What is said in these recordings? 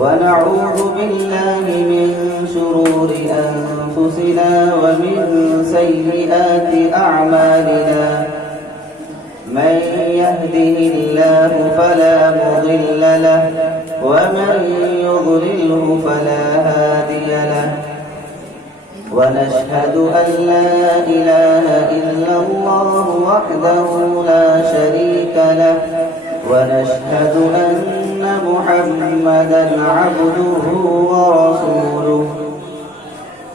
ونعوذ بالله من شرور أنفسنا ومن سيئات أعمالنا من يهده الله فلا مضل له ومن يضلله فلا هادي له ونشهد أن لا إله إلا الله وحده لا شريك له ونشهد أن محمدًا عبده ورسوله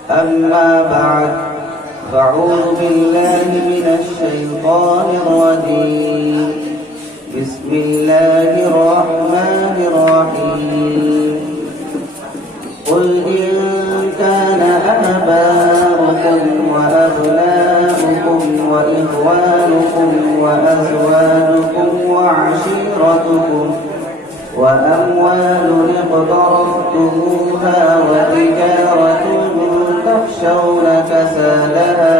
أما بعد فأعوذ بالله من الشيطان الرجيم بسم الله الرحمن الرحيم قل إن كان آباؤكم وأبناؤكم وإخوانكم وأزواجكم وعشيرتكم وأموال اقترفتموها وتجارة تخشون كسادها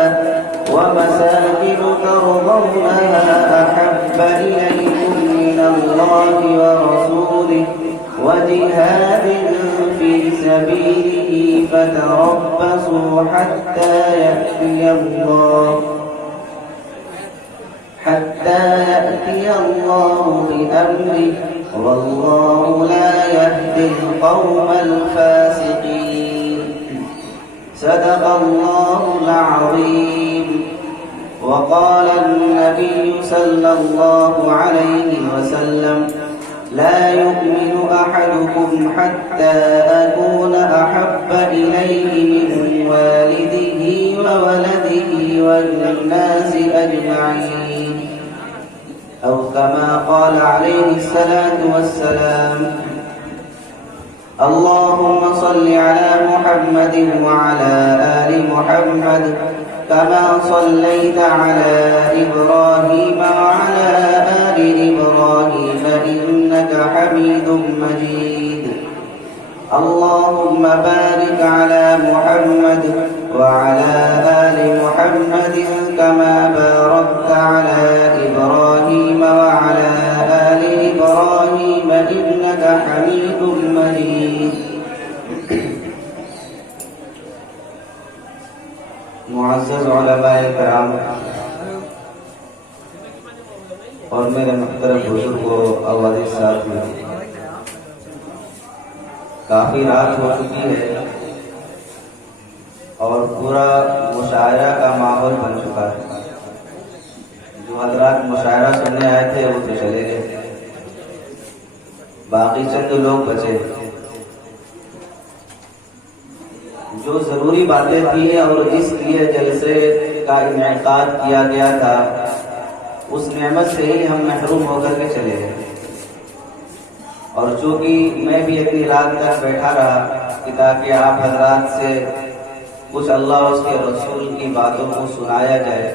ومساكن ترضونها أحب إليكم من الله ورسوله وجهاد في سبيله فتربصوا حتى يأتي الله بأمره والله لا يهدي القوم الفاسقين صدق الله العظيم. وقال النبي صلى الله عليه وسلم لا يؤمن أحدكم حتى أكون أحب إليه من والده وولده والناس أجمعين أو كما قال عليه الصلاة والسلام. اللهم صل على محمد وعلى آل محمد كما صليت على إبراهيم وعلى آل إبراهيم إنك حميد مجيد. اللهم بارك على محمد وعلى آل محمد كما باركت على إبراهيم وعلى آل إبراهيم إنك حميد مجيد. معزز علماء کرام اور میرے محترم بزرگوں اور عزیز ساتھیوں، کافی رات ہو چکی ہے اور پورا مشاعرہ کا ماحول بن چکا ہے. جو حضرات مشاعرہ سننے آئے تھے وہ تو چلے گئے، باقی چند لوگ بچے. جو ضروری باتیں تھیں اور جس لیے جلسے کا انعقاد کیا گیا تھا اس نعمت سے ہی ہم محروم ہو کر کے چلے گئے. اور چونکہ میں بھی اتنی رات تک بیٹھا رہا کہ تاکہ آپ حضرات سے کچھ اللہ اور اس کے رسول کی باتوں کو سنایا جائے،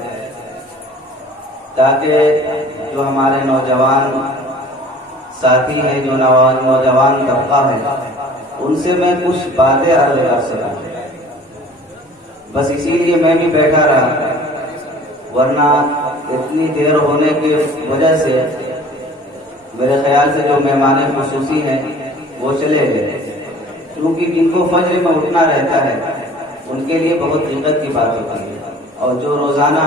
تاکہ جو ہمارے نوجوان ساتھی ہیں، جو نوجوان طبقہ ہے، ان سے میں کچھ باتیں عرض کر سکوں. بس اسی لیے میں بھی بیٹھا رہا، ورنہ اتنی دیر ہونے کی وجہ سے میرے خیال سے جو مہمان خصوصی ہیں وہ چلے گئے، کیونکہ جن کو فجر میں اٹھنا رہتا ہے ان کے لیے بہت دقت کی بات ہوتی ہے، اور جو روزانہ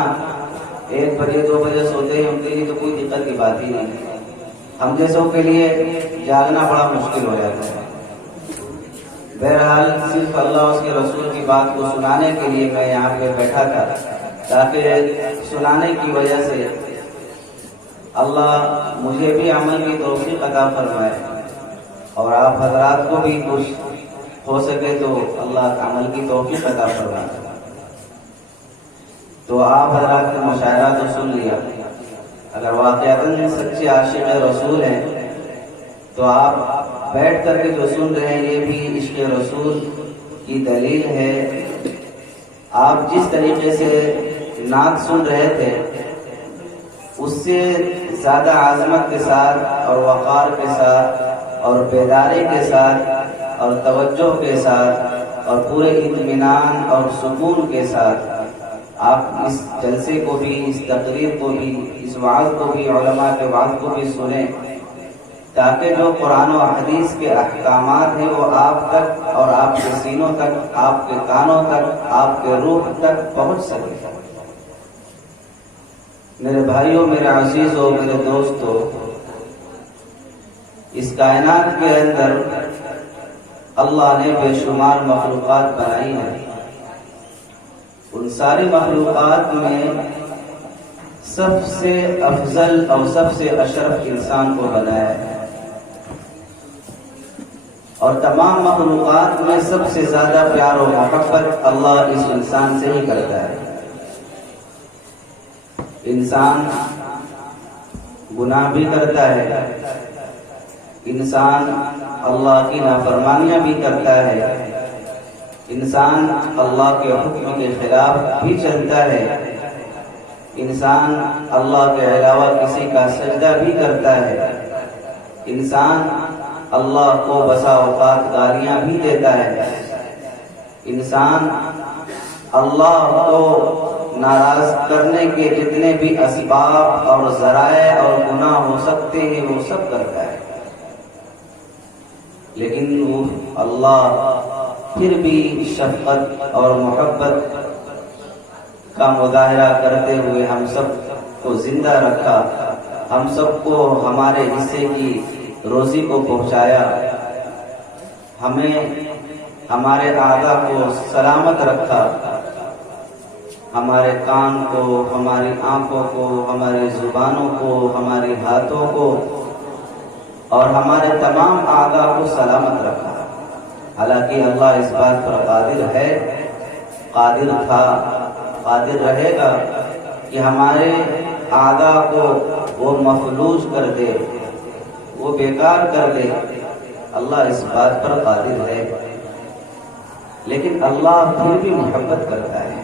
1 بجے 2 بجے سوتے ہیں ان کے لیے تو کوئی دقت کی بات ہی نہیں. ہم جیسوں کے لیے جاگنا بڑا مشکل ہو جاتا ہے. بہرحال صرف اللہ اور اس کے رسول کی بات کو سنانے کے لیے میں یہاں پہ بیٹھا تھا، تاکہ سنانے کی وجہ سے اللہ مجھے بھی عمل کی توفیق عطا فرمائے اور آپ حضرات کو بھی کچھ ہو سکے تو اللہ عمل کی توفیق عطا فرمائے. تو آپ حضرات نے مشاعرہ تو سن لیا، اگر واقعتاً سچے عاشق رسول ہیں تو آپ بیٹھ کر کے جو سن رہے ہیں یہ بھی عشق رسول کی دلیل ہے. آپ جس طریقے سے نعت سن رہے تھے اس سے زیادہ عظمت کے ساتھ اور وقار کے ساتھ اور بیداری کے ساتھ اور توجہ کے ساتھ اور پورے اطمینان اور سکون کے ساتھ آپ اس جلسے کو بھی، اس تقریر کو بھی، اس وعظ کو بھی، علماء کے وعظ کو بھی سنیں تاکہ جو قرآن و حدیث کے احکامات ہیں وہ آپ تک اور آپ کے سینوں تک، آپ کے کانوں تک، آپ کے روح تک پہنچ سکے۔ میرے بھائیوں، میرے عزیزوں، میرے دوستوں، اس کائنات کے اندر اللہ نے بے شمار مخلوقات بنائی ہیں۔ ان ساری مخلوقات میں سب سے افضل اور سب سے اشرف انسان کو بنایا ہے، اور تمام مخلوقات میں سب سے زیادہ پیار و محبت اللہ اس انسان سے ہی کرتا ہے۔ انسان گناہ بھی کرتا ہے، انسان اللہ کی نافرمانیاں بھی کرتا ہے، انسان اللہ کے حکم کے خلاف بھی چلتا ہے، انسان اللہ کے علاوہ کسی کا سجدہ بھی کرتا ہے، انسان اللہ کو بسا اوقات گالیاں بھی دیتا ہے، انسان اللہ کو ناراض کرنے کے جتنے بھی اسباب اور ذرائع اور گناہ ہو سکتے ہیں وہ سب کرتا ہے، لیکن وہ اللہ پھر بھی شفقت اور محبت کا مظاہرہ کرتے ہوئے ہم سب کو زندہ رکھا، ہم سب کو ہمارے حصے کی روزی کو پہنچایا، ہمیں ہمارے اعضاء کو سلامت رکھا، ہمارے کان کو، ہماری آنکھوں کو، ہماری زبانوں کو، ہمارے ہاتھوں کو اور ہمارے تمام اعضاء کو سلامت رکھا۔ حالانکہ اللہ اس بات پر قادر ہے، قادر تھا، قادر رہے گا کہ ہمارے اعضاء کو وہ مفلوج کر دے، وہ بیکار کر دے، اللہ اس بات پر قادر ہے، لیکن اللہ پھر بھی محبت کرتا ہے۔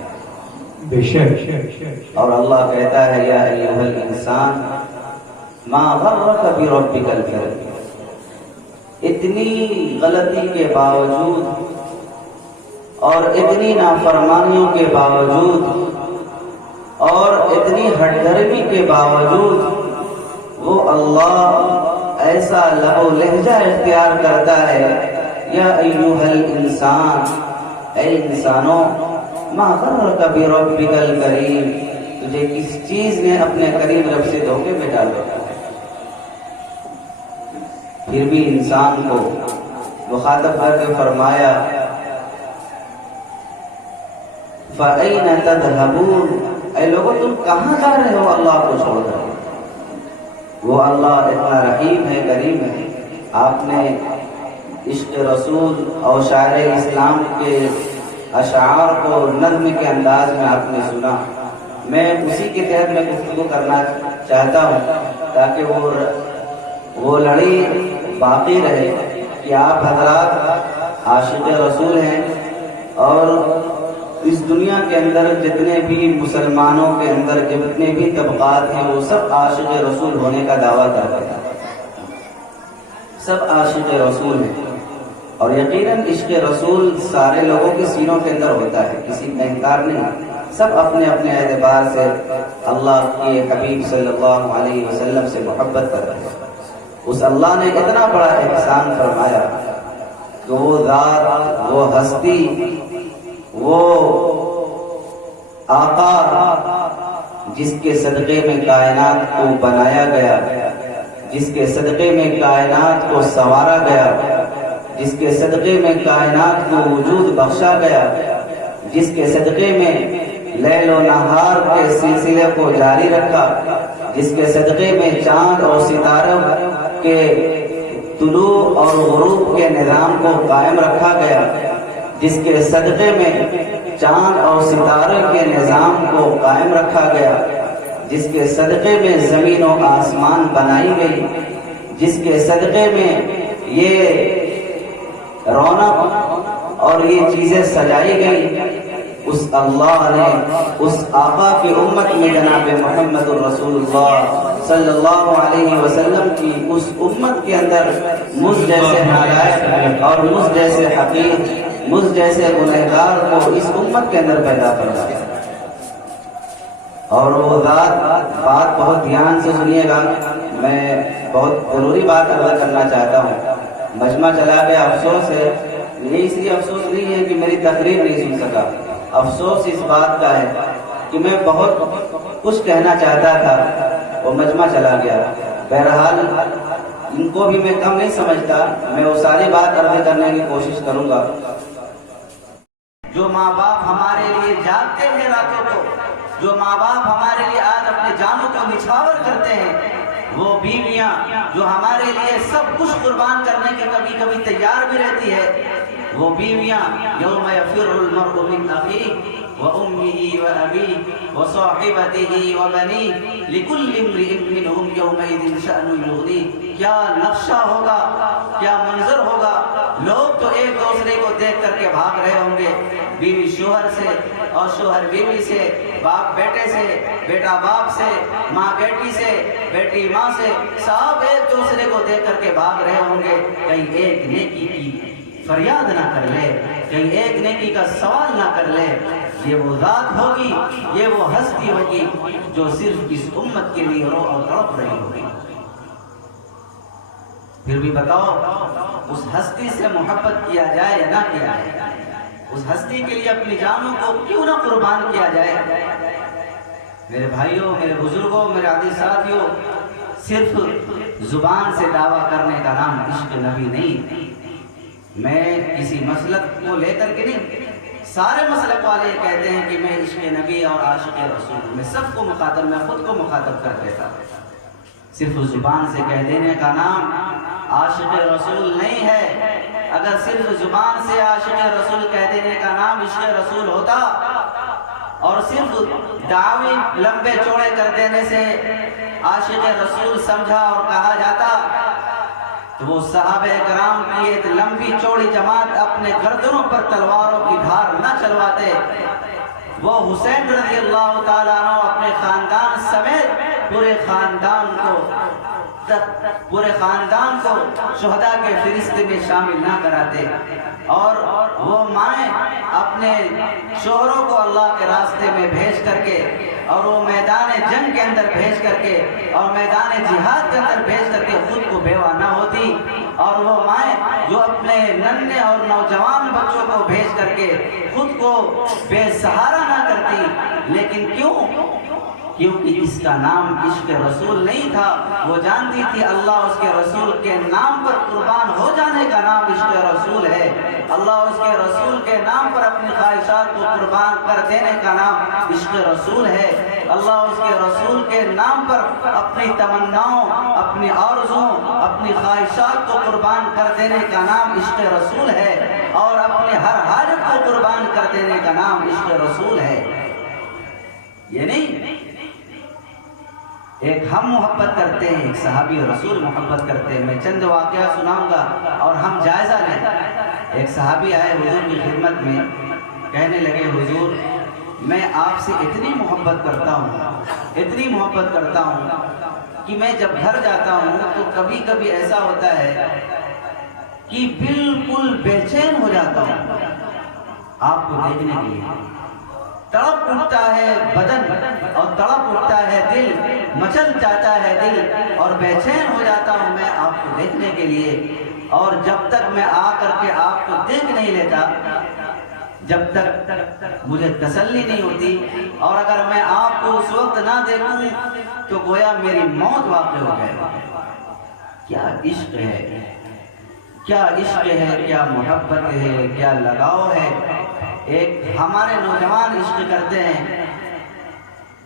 بے شک اور اللہ کہتا ہے یا ایھا الانسان ما غرک بربک الکریم۔ اتنی غلطی کے باوجود اور اتنی نافرمانیوں کے باوجود اور اتنی ہٹ دھرمی کے باوجود وہ اللہ ایسا لب و لہجہ اختیار کرتا ہے، یا ایھا الانسان، اے انسانوں، ما غرک بربک الکریم، تجھے کس چیز نے اپنے کریم رب سے دھوکے میں ڈال رکھا ہے۔ پھر بھی انسان کو مخاطب کر کے فرمایا فَأَيْنَ تَذْهَبُونَ، اے لوگوں تم کہاں جا رہے ہو اللہ کو چھوڑ کر؟ وہ اللہ اتنا رحیم ہے، کریم ہے۔ آپ نے عشق رسول اور شاعر اسلام کے اشعار کو نظم کے انداز میں آپ نے سنا، میں اسی کے تحت میں گفتگو کرنا چاہتا ہوں تاکہ وہ لڑی باقی رہے کہ آپ حضرات عاشق رسول ہیں، اور اس دنیا کے اندر جتنے بھی مسلمانوں کے اندر جتنے بھی طبقات ہیں وہ سب عاشق رسول ہونے کا دعویٰ کرتے ہیں، سب عاشق رسول ہیں، اور یقیناً عشق رسول سارے لوگوں کے سینوں کے اندر ہوتا ہے، کسی کا انکار نہیں، سب اپنے اپنے اعتبار سے اللہ کے حبیب صلی اللہ علیہ وسلم سے محبت کرتے ہیں۔ اس اللہ نے اتنا بڑا احسان فرمایا کہ وہ ذات، وہ ہستی، وہ آقا جس کے صدقے میں کائنات کو بنایا گیا، جس کے صدقے میں کائنات کو سنوارا گیا، جس کے صدقے میں کائنات کو وجود بخشا گیا، جس کے صدقے میں لیل و نہار کے سلسلے کو جاری رکھا، جس کے صدقے میں چاند اور ستاروں کے طلوع اور غروب کے نظام کو قائم رکھا گیا، جس کے صدقے میں چاند اور ستارے کے نظام کو قائم رکھا گیا، جس کے صدقے میں زمین و آسمان بنائی گئی، جس کے صدقے میں یہ رونق اور یہ چیزیں سجائی گئی، اس اللہ نے اس آقا کی امت میں جناب محمد الرسول اللہ صلی اللہ علیہ وسلم کی اس امت کے اندر مجھ جیسے نالائق اور مجھ جیسے حقیر، مجھ جیسے گنہگار کو اس امت کے اندر پیدا کرنا ہے۔ اور وہ بات بہت دھیان سے سنیے گا، میں بہت ضروری بات عرض کرنا چاہتا ہوں۔ مجمع چلا گیا، افسوس ہے، یہ اس لیے افسوس نہیں ہے کہ میری تقریر نہیں سن سکا، افسوس اس بات کا ہے کہ میں بہت کچھ کہنا چاہتا تھا، وہ مجمع چلا گیا۔ بہرحال ان کو بھی میں کم نہیں سمجھتا، میں وہ ساری بات عرض کرنے کی کوشش کروں گا۔ جو ماں باپ ہمارے لیے جاگتے ہیں راتوں کو، جو ماں باپ ہمارے لیے آج اپنے جانوں کو نچھاور کرتے ہیں، وہ بیویاں جو ہمارے لیے سب کچھ قربان کرنے کے کبھی کبھی تیار بھی رہتی ہے، وہ بیویاں یوم یفر المرء من اخیہ وامہ وابیہ وصاحبتہ وبنیہ لکل امرئ منہم یومئذ شأن یغنیہ۔ کیا نقشہ ہوگا، کیا منظر ہوگا، لوگ تو ایک دوسرے کو دیکھ کر کے بھاگ رہے ہوں گے، بیوی شوہر سے اور شوہر بیوی سے، باپ بیٹے سے، بیٹا باپ سے، ماں بیٹی سے، بیٹی ماں سے، سب ایک دوسرے کو دیکھ کر کے بھاگ رہے ہوں گے۔ کہیں ایک نیکی کی فریاد نہ کر لے، کہیں ایک نیکی کا سوال نہ کر لے۔ یہ وہ ذات ہوگی، یہ وہ ہستی ہوگی جو صرف اس امت کے لیے رو اور تڑپ رہی ہوگی۔ پھر بھی بتاؤ، اس ہستی سے محبت کیا جائے یا نہ کیا جائے؟ اس ہستی کے لیے اپنی جانوں کو کیوں نہ قربان کیا جائے؟ میرے بھائیوں، میرے بزرگوں، میرے عزیز ساتھیوں، صرف زبان سے دعویٰ کرنے کا نام عشق نبی نہیں۔ میں کسی مسلک کو لے کر کے نہیں، سارے مسلک والے کہتے ہیں کہ میں عشق نبی اور عاشق رسول، میں سب کو مخاطب، میں خود کو مخاطب کر دیتا۔ صرف زبان سے کہہ دینے کا نام عاشق رسول نہیں ہے۔ اگر صرف زبان سے عاشق رسول کہہ دینے کا نام عشق رسول ہوتا اور صرف دعوی لمبے چوڑے کر دینے سے عاشق رسول سمجھا اور کہا جاتا تو وہ صحابہ کرام کی ایک لمبی چوڑی جماعت اپنے گردنوں پر تلواروں کی دھار نہ چلواتے۔ وہ حسین رضی اللہ تعالیٰ عنہ اپنے خاندان سمیت پورے خاندان کو شہداء کے فہرست میں شامل نہ کراتے، اور وہ مائیں اپنے شوہروں کو اللہ کے راستے میں بھیج کر کے اور وہ میدان جنگ کے اندر بھیج کر کے اور میدان جہاد کے اندر بھیج کر کے خود کو بیوہ نہ ہوتی، اور وہ مائیں جو اپنے ننھے اور نوجوان بچوں کو بھیج کر کے خود کو بے سہارا نہ کرتی۔ لیکن کیونکہ اس کا نام عشق رسول نہیں تھا، وہ جانتی تھی اللہ اس کے رسول کے نام پر قربان ہو جانے کا نام عشق رسول ہے، اللہ اس کے رسول کے نام پر اپنی خواہشات کو قربان کر دینے کا نام عشق رسول ہے، اللہ اس کے رسول کے نام پر اپنی تمناؤں، اپنی آرزوں، اپنی خواہشات کو قربان کر دینے کا نام عشق رسول ہے، اور اپنے ہر حاجت کو قربان کر دینے کا نام عشق رسول ہے۔ یہ نہیں ایک ہم محبت کرتے ہیں، ایک صحابی رسول محبت کرتے ہیں۔ میں چند واقعہ سناؤں گا اور ہم جائزہ لیں۔ ایک صحابی آئے حضور کی خدمت میں، کہنے لگے حضور میں آپ سے اتنی محبت کرتا ہوں کہ میں جب گھر جاتا ہوں تو کبھی کبھی ایسا ہوتا ہے کہ بالکل بے چین ہو جاتا ہوں آپ کو دیکھنے کے لیے، تڑپ اٹھتا ہے بدن اور تڑپ اٹھتا ہے دل، مچل جاتا ہے دل اور بے چین ہو جاتا ہوں میں آپ کو دیکھنے کے لیے، اور جب تک میں آ کر کے آپ کو دیکھ نہیں لیتا، جب تک مجھے تسلی نہیں ہوتی، اور اگر میں آپ کو اس وقت نہ دیکھوں تو گویا میری موت واقع ہو جائے۔ کیا عشق ہے، کیا عشق ہے، کیا محبت ہے، کیا لگاؤ ہے۔ ایک ہمارے نوجوان عشق کرتے ہیں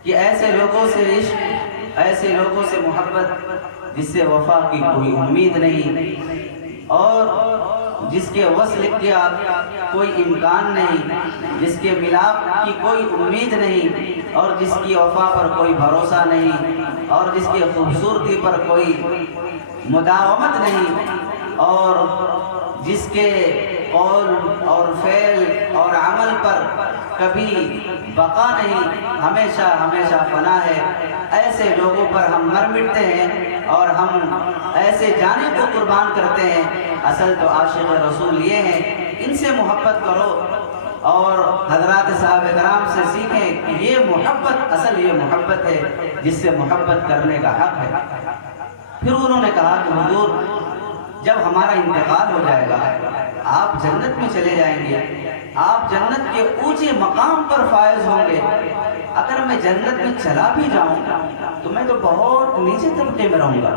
کہ ایسے لوگوں سے عشق، ایسے لوگوں سے محبت جس سے وفا کی کوئی امید نہیں، اور جس کے وصل کا کوئی امکان نہیں، جس کے ملاپ کی کوئی امید نہیں، اور جس کی وفا پر کوئی بھروسہ نہیں، اور جس کی خوبصورتی پر کوئی مداومت نہیں، اور جس کے قول اور فعل اور عمل پر کبھی بقا نہیں، ہمیشہ ہمیشہ فنا ہے۔ ایسے لوگوں پر ہم مر مٹتے ہیں اور ہم ایسے جانے کو قربان کرتے ہیں۔ اصل تو عاشق رسول یہ ہیں، ان سے محبت کرو، اور حضرات صحابہ کرام سے سیکھیں کہ یہ محبت اصل یہ محبت ہے جس سے محبت کرنے کا حق ہے۔ پھر انہوں نے کہا کہ حضور جب ہمارا انتقال ہو جائے گا آپ جنت میں چلے جائیں گے، آپ جنت کے اونچے مقام پر فائز ہوں گے، اگر میں جنت میں چلا بھی جاؤں تو میں تو بہت نیچے طبقے میں رہوں گا،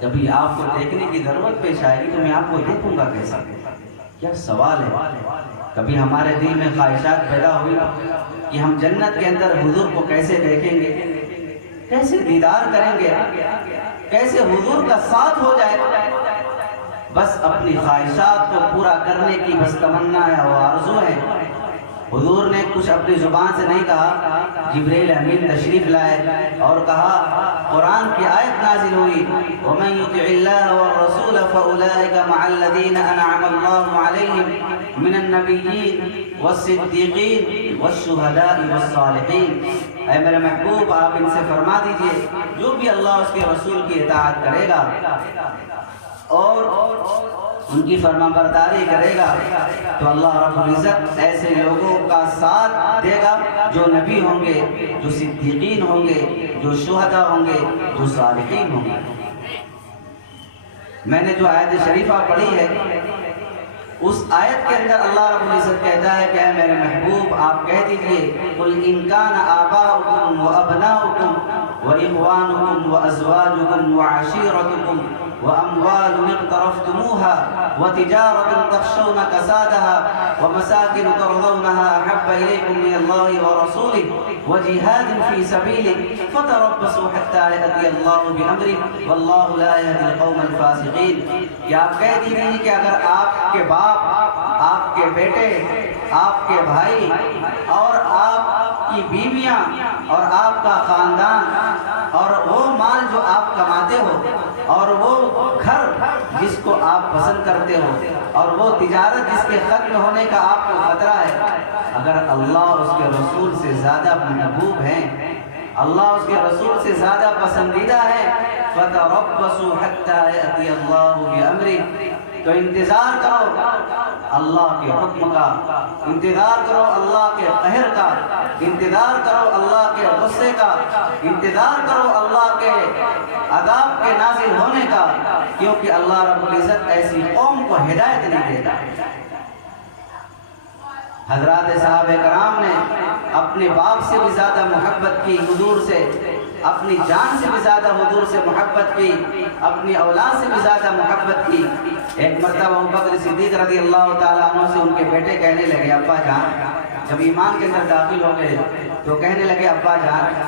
کبھی آپ کو دیکھنے کی ضرورت پیش آئے گی تو میں آپ کو دیکھوں گا کیسا؟ کیا سوال ہے! کبھی ہمارے دل میں خواہشات پیدا ہوئی کہ ہم جنت کے اندر حضور کو کیسے دیکھیں گے، کیسے دیدار کریں گے، کیسے حضور کا ساتھ ہو جائے؟ بس اپنی خواہشات کو پورا کرنے کی بس تمنا ہے اور آرزو ہے۔ حضور نے کچھ اپنی زبان سے نہیں کہا، جبریل امین تشریف لائے اور کہا، قرآن کی آیت نازل ہوئی، وَمَن يُطِعِ اللَّهَ وَالرَّسُولَ فَأُولَٰئِكَ مَعَ الَّذِينَ أَنْعَمَ اللَّهُ عَلَيْهِم مِّنَ النَّبِيِّينَ وَالصِّدِّيقِينَ وَالشُّهَدَاءِ وَالصَّالِحِينَ۔ اے میرے محبوب آپ ان سے فرما دیجئے جو بھی اللہ اس کے رسول کی اطاعت کرے گا اور ان کی فرما برداری کرے گا تو اللہ رب العزت ایسے لوگوں کا ساتھ دے گا جو نبی ہوں گے، جو صدیقین ہوں گے، جو شہداء ہوں گے، جو صالحین ہوں گے۔ میں نے جو آیت شریفہ پڑھی ہے اس آیت کے اندر اللہ رب العزت کہتا ہے کہ اے میرے محبوب آپ کہہ دیجئے، قُلْ إِنْ كَانَ آبَاؤُكُمْ وَأَبْنَاؤُكُمْ وَإِخْوَانُكُمْ وَأَزْوَاجُكُمْ وَعَشِيرَتُكُمْ وأموال اقترفتموها وتجارة تخشون كسادها ومساكن ترضونها أحب إليكم من الله ورسوله وجهاد في سبيله فتربصوا حتى يأتي الله بأمره والله لا يهدي القوم الفاسقين۔ کہ آپ کہہ دیجیے کہ اگر آپ کے باپ، آپ کے بیٹے، آپ کے بھائی اور آپ کی بیویاں اور آپ کا خاندان اور وہ مال جو آپ کماتے ہو اور وہ گھر جس کو آپ پسند کرتے ہو اور وہ تجارت جس کے ختم ہونے کا آپ کو خطرہ ہے، اگر اللہ اس کے رسول سے زیادہ محبوب ہیں، اللہ اس کے رسول سے زیادہ پسندیدہ ہے، فَتَرَبَّصُوا حَتَّى يَأْتِيَ اللَّهُ بِأَمْرِهِ، تو انتظار کرو اللہ کے حکم کا، انتظار کرو اللہ کے قہر کا، انتظار کرو اللہ کے غصے کا، انتظار کرو اللہ کے عذاب کے نازل ہونے کا، کیونکہ اللہ رب العزت ایسی قوم کو ہدایت نہیں دیتا۔ حضرات صحابہ کرام نے اپنے باپ سے بھی زیادہ محبت کی حضور سے، اپنی جان سے بھی زیادہ حضور سے محبت کی، اپنی اولاد سے بھی زیادہ محبت کی۔ ایک مرتبہ ابوبکر صدیق رضی اللہ تعالیٰ عنہ سے ان کے بیٹے کہنے لگے، ابا جان، جب ایمان کے اندر داخل ہو گئے تو کہنے لگے، ابا جان،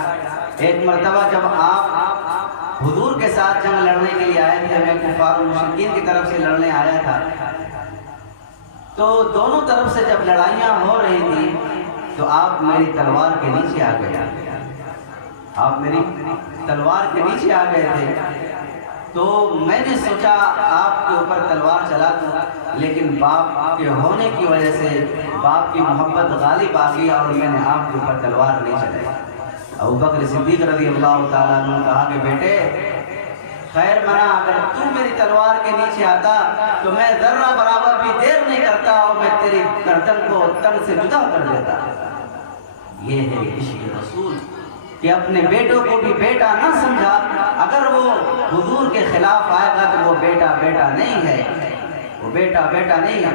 ایک مرتبہ جب آپ حضور کے ساتھ جنگ لڑنے کے لیے آئے تھے، میں کفار و مشرکین کی طرف سے لڑنے آیا تھا، تو دونوں طرف سے جب لڑائیاں ہو رہی تھی تو آپ میری تلوار کے نیچے آ گئے، آپ میری تلوار کے نیچے آ گئے تھے، تو میں نے سوچا آپ کے اوپر تلوار چلا دوں، لیکن باپ کے ہونے کی وجہ سے باپ کی محبت غالب آ گئی اور میں نے آپ کے اوپر تلوار نہیں چلائی۔ ابوبکر صدیق رضی اللہ تعالیٰ عنہ نے کہا کہ بیٹے خیر منا، اگر تو میری تلوار کے نیچے آتا تو میں ذرہ برابر بھی دیر نہیں کرتا اور میں تیری گردن کو تن سے جدا کر دیتا۔ یہ ہے عشق رسول کہ اپنے بیٹوں کو بھی بیٹا نہ سمجھا، اگر وہ حضور کے خلاف آئے گا تو وہ بیٹا بیٹا نہیں ہے، وہ بیٹا بیٹا نہیں ہے۔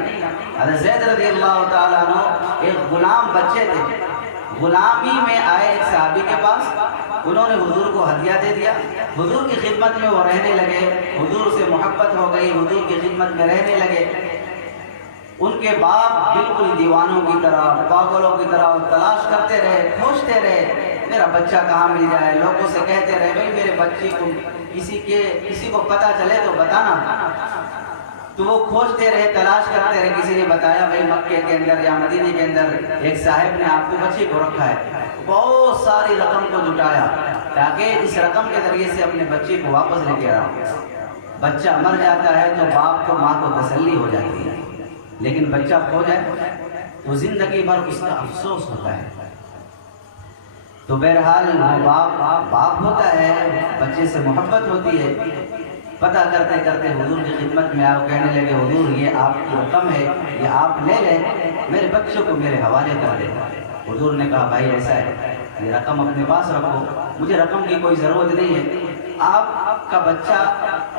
حضرت زید رضی اللہ تعالیٰ عنہ ایک غلام بچے تھے، غلامی میں آئے ایک صحابی کے پاس، انہوں نے حضور کو ہدیہ دے دیا، حضور کی خدمت میں وہ رہنے لگے، حضور سے محبت ہو گئی، حضور کی خدمت میں رہنے لگے۔ ان کے باپ بالکل دیوانوں کی طرح، پاگلوں کی طرح تلاش کرتے رہے، کھوجتے رہے، میرا بچہ کہاں مل جائے، لوگوں سے کہتے رہے بھائی میرے بچے کو کسی کو پتہ چلے تو بتانا، تو وہ کھوجتے رہے، تلاش کرتے رہے، کسی نے بتایا بھائی مکے کے اندر یا مدینے کے اندر ایک صاحب نے آپ کے بچے کو رکھا ہے، بہت ساری رقم کو جٹایا تاکہ اس رقم کے ذریعے سے اپنے بچے کو واپس لے کے آؤ۔ بچہ مر جاتا ہے تو باپ کو ماں کو تسلی ہو جاتی ہے، لیکن بچہ کھو جائے تو زندگی بھر اس کا افسوس ہوتا ہے۔ تو بہرحال باپ ہوتا ہے، بچے سے محبت ہوتی ہے، پتہ کرتے کرتے حضور کی خدمت میں آؤ، کہنے لگے حضور یہ آپ کی رقم ہے، یہ آپ لے لیں، میرے بچوں کو میرے حوالے کر دیں۔ حضور نے کہا بھائی ایسا ہے، یہ رقم اپنے پاس رکھو، مجھے رقم کی کوئی ضرورت نہیں ہے، آپ کا بچہ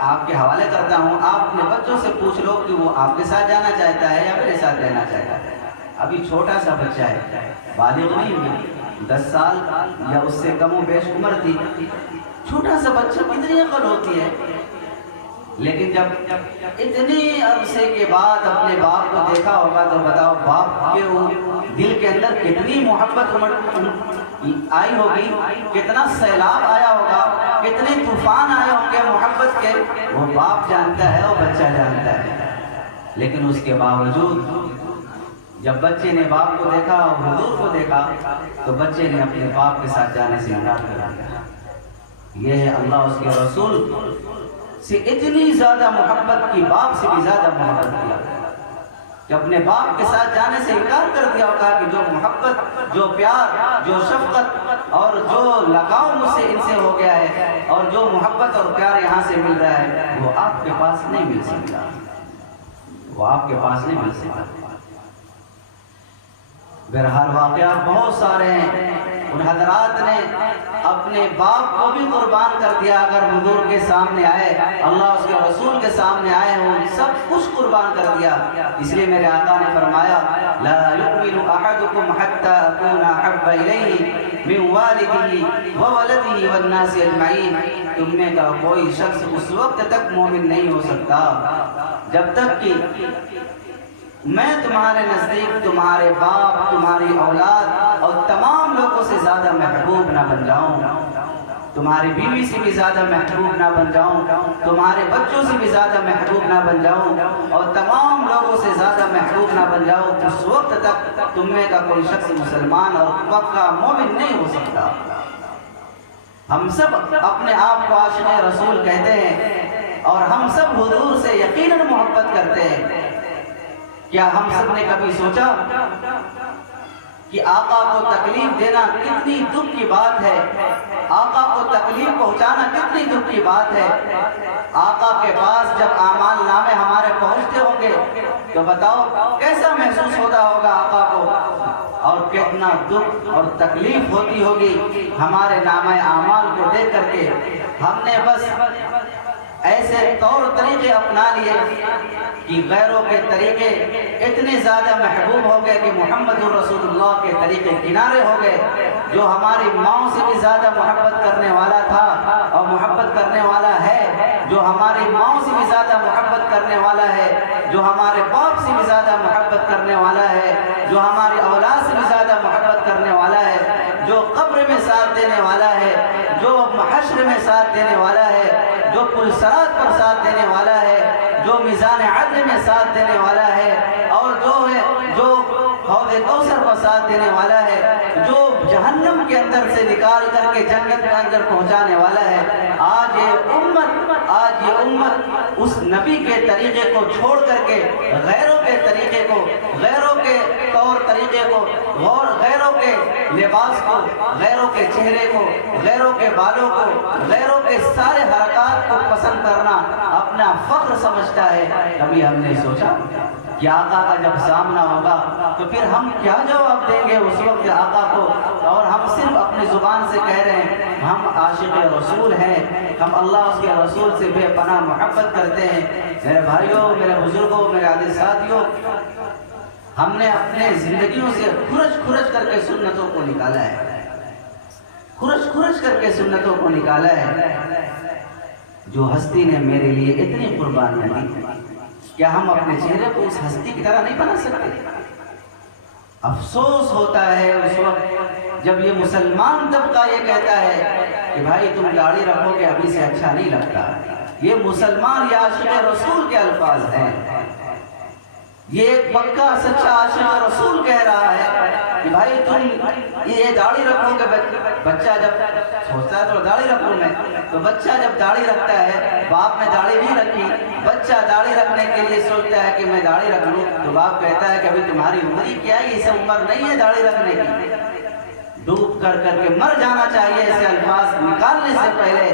آپ کے حوالے کرتا ہوں، آپ اپنے بچوں سے پوچھ لو کہ وہ آپ کے ساتھ جانا چاہتا ہے یا میرے ساتھ رہنا چاہتا ہے۔ ابھی چھوٹا سا بچہ ہے، بالغ نہیں ہوئی، 10 سال یا اس سے کم و بیش عمر تھی۔ چھوٹا سا بچہ کتنی عقل ہوتی ہے، لیکن جب اتنی عرصے کے بعد اپنے باپ کو دیکھا ہوگا تو بتاؤ باپ کے دل کے اندر کتنی محبت آئی ہوگی، کتنا سیلاب آیا ہوگا، کتنے طوفان آئے ہوں گے محبت کے، وہ باپ جانتا ہے اور بچہ جانتا ہے۔ لیکن اس کے باوجود جب بچے نے باپ کو دیکھا اور حضور کو دیکھا تو بچے نے اپنے باپ کے ساتھ جانے سے انکار کر دیا۔ یہ ہے اللہ اس کے رسول سے اتنی زیادہ محبت کی، باپ سے بھی زیادہ محبت کیا کہ اپنے باپ کے ساتھ جانے سے انکار کر دیا اور کہا کہ جو محبت، جو پیار، جو شفقت اور جو لگاؤ مجھ سے ان سے ہو گیا ہے اور جو محبت اور پیار یہاں سے مل رہا ہے وہ آپ کے پاس نہیں مل سکتا، وہ آپ کے پاس نہیں مل سکتا۔ بہرحال واقعات بہت سارے ہیں، ان حضرات نے اپنے باپ کو بھی قربان کر دیا، اگر حضور کے سامنے آئے، اللہ اس کے رسول کے سامنے آئے ہوں، سب کچھ قربان کر دیا۔ اس لیے میرے آقا نے فرمایا لا یؤمن احدکم حتی اکون احب الیہ من والدہ وولدہ والناس اجمعین، تم میں کا کوئی شخص اس وقت تک مومن نہیں ہو سکتا جب تک کہ میں تمہارے نزدیک تمہارے باپ، تمہاری اولاد اور تمام لوگوں سے زیادہ محبوب نہ بن جاؤں، تمہاری بیوی سے بھی زیادہ محبوب نہ بن جاؤں، تمہارے بچوں سے بھی زیادہ محبوب نہ بن جاؤں اور تمام لوگوں سے زیادہ محبوب نہ بن جاؤں، اس وقت تک تم میں کا کوئی شخص مسلمان اور پکا مومن نہیں ہو سکتا۔ ہم سب اپنے آپ کو عاشق رسول کہتے ہیں اور ہم سب حضور سے یقیناً محبت کرتے ہیں۔ کیا ہم سب نے کبھی سوچا کہ آقا کو تکلیف دینا کتنی دکھ کی بات ہے، آقا کو تکلیف پہنچانا کتنی دکھ کی بات ہے؟ آقا کے پاس جب اعمال نامے ہمارے پہنچتے ہوں گے تو بتاؤ کیسا محسوس ہوتا ہوگا آقا کو، اور کتنا دکھ اور تکلیف ہوتی ہوگی ہمارے نامہ اعمال کو دیکھ کر کے۔ ہم نے بس ایسے طور طریقے اپنا لیے کہ غیروں کے طریقے اتنے زیادہ محبوب ہو گئے کہ محمد رسول اللہ کے طریقے کنارے ہو گئے۔ جو ہماری ماں سے بھی زیادہ محبت کرنے والا تھا اور محبت کرنے والا ہے، جو ہماری ماں سے بھی زیادہ محبت کرنے والا ہے، جو ہمارے باپ سے بھی زیادہ محبت کرنے والا ہے، جو ہماری اولاد سے بھی زیادہ محبت کرنے والا ہے، جو قبر میں ساتھ دینے والا ہے، جو محشر میں ساتھ دینے والا ہے، جو پل صراط پر ساتھ دینے والا ہے، جو میزان عدل میں ساتھ دینے والا ہے، اور جو حوض کوثر پر ساتھ دینے والا ہے، جو جہنم کے اندر سے نکال کر کے جنت کے اندر پہنچانے والا ہے۔ آج یہ امت اس نبی کے طریقے کو چھوڑ کر کے غیروں کے طریقے کو، غیروں کے طور طریقے کو، غیروں کے لباس کو، غیروں کے چہرے کو، غیروں کے بالوں کو، غیروں کے سارے حرکات کو پسند کرنا اپنا فخر سمجھتا ہے۔ کبھی ہم نے سوچا کہ آقا کا جب سامنا ہوگا تو پھر ہم کیا جواب دیں گے اس وقت آقا کو؟ اور ہم صرف اپنی زبان سے کہہ رہے ہیں ہم عاشق رسول ہیں، ہم اللہ اس کے رسول سے بے پناہ محبت کرتے ہیں۔ میرے بھائیوں، میرے بزرگوں، میرے عزیز ساتھیوں، ہم نے اپنے زندگیوں سے کھرچ کر کے سنتوں کو نکالا ہے، کھرچ کر کے سنتوں کو نکالا ہے۔ جو ہستی نے میرے لیے اتنی قربانیاں دی، کیا ہم اپنے چہرے کو اس ہستی کی طرح نہیں بنا سکتے؟ افسوس ہوتا ہے اس وقت جب یہ مسلمان طبقہ یہ کہتا ہے کہ بھائی تم داڑھی رکھو گے ابھی سے اچھا نہیں لگتا۔ یہ مسلمان یا عاشق رسول کے الفاظ ہیں، یہ ایک پکا سچا عاشق رسول کہہ رہا ہے کہ بھائی تم یہ داڑھی رکھو گے۔ بچہ جب سوچتا ہے تو داڑھی رکھوں میں، تو بچہ جب داڑھی رکھتا ہے، باپ نے داڑھی نہیں رکھی، بچہ داڑھی رکھنے کے لیے سوچتا ہے کہ میں داڑھی رکھ لوں، تو باپ کہتا ہے کہ ابھی تمہاری عمر ہی کیا ہے، یہ سب عمر نہیں ہے داڑھی رکھنے کی، ڈوب کر کے مر جانا چاہیے ایسے الفاظ نکالنے سے پہلے۔